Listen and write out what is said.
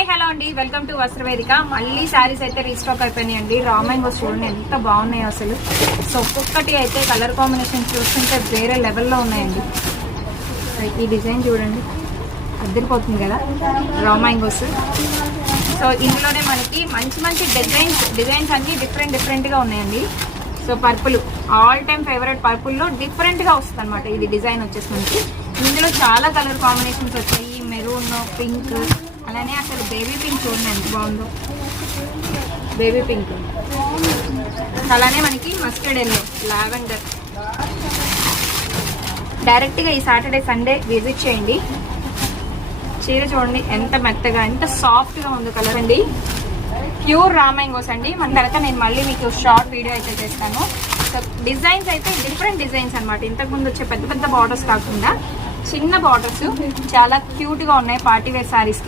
Hi hello అండి, welcome to వస్త్రవేదిక. మళ్ళీ శారీస్ అయితే రీస్టాక్ అయిపోయినాయండి. రామాయంగోస్ చూడండి ఎంత బాగున్నాయి అసలు. సో ఒక్కొక్కటి అయితే కలర్ కాంబినేషన్ చూస్తుంటే వేరే లెవెల్లో ఉన్నాయండి. ఈ డిజైన్ చూడండి, అద్దరిపోతుంది కదా రామాయంగోస్. సో ఇందులోనే మనకి మంచి మంచి డిజైన్స్ అన్ని డిఫరెంట్గా ఉన్నాయండి. So purple all time favourite, పర్పుల్లో డిఫరెంట్గా వస్తుంది అనమాట. ఇది డిజైన్ వచ్చేసి మనకి ఇందులో చాలా కలర్ కాంబినేషన్స్ వచ్చాయి. మెరూన్, పింక్, అలానే అసలు బేబీ పింక్ చూడండి ఎంత బాగుందో. బేబీ పింక్, అలానే మనకి మస్టర్డ్ ఎల్లో, లావెండర్. డైరెక్ట్గా ఈ సాటర్డే సండే విజిట్ చేయండి. చీర చూడండి ఎంత మెత్తగా, ఎంత సాఫ్ట్గా ఉందో కలర్ అండి. ప్యూర్ రామాయంగోస్ అండి. మన తర్వాత నేను మళ్ళీ మీకు షార్ట్ వీడియో అయితే చేస్తాను. సో డిజైన్స్ అయితే డిఫరెంట్ డిజైన్స్ అనమాట. ఇంతకుముందు వచ్చే పెద్ద పెద్ద బార్డర్స్ కాకుండా చిన్న బార్డర్స్ చాలా క్యూట్గా ఉన్నాయి పార్టీ వేర్ శారీస్కి.